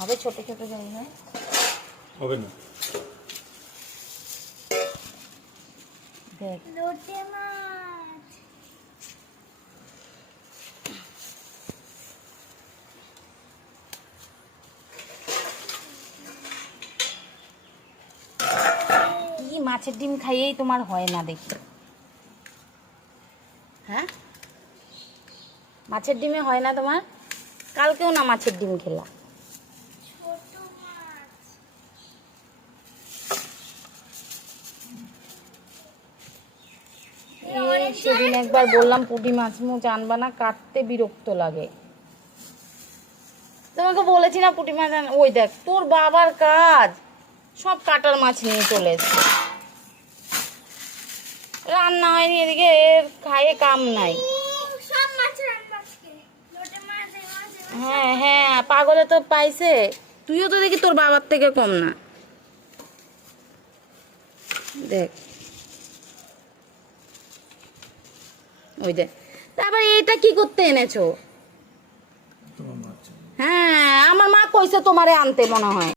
হবে ছোট ছোট জায়গায় হবে না। দেখ লোটে মাছ কি মাছের ডিম খাইয়েই তোমার হয় না দেখি। হ্যাঁ মাছের ডিমে হয় না তোমার? কালকেও না মাছের ডিম খেলা। ছোট মাছ এই সেদিন একবার বললাম পুঁটি মাছ মুছ আনবা না, কাটতে বিরক্ত লাগে। তোমাকে বলেছি না পুঁটি মাছ ওই দেখ তোর বাবার কাজ সব কাটার মাছ নিয়ে চলে এসছে। রান্না হয়নি এদিকে, এর খাইয়ে কাম নাই। সব মাছের আজকে লোটে মাছ এই মাছ এই মাছ। হ্যাঁ হ্যাঁ পাগলে তো পাইছে। তুইও তো দেখি তোর বাবার থেকে কম না। দেখ ওই দেখ, তারপর এইটা কি করতে এনেছো? তোমার মাছ। হ্যাঁ আমার মা কইছে তোমারে আনতে মনে হয়।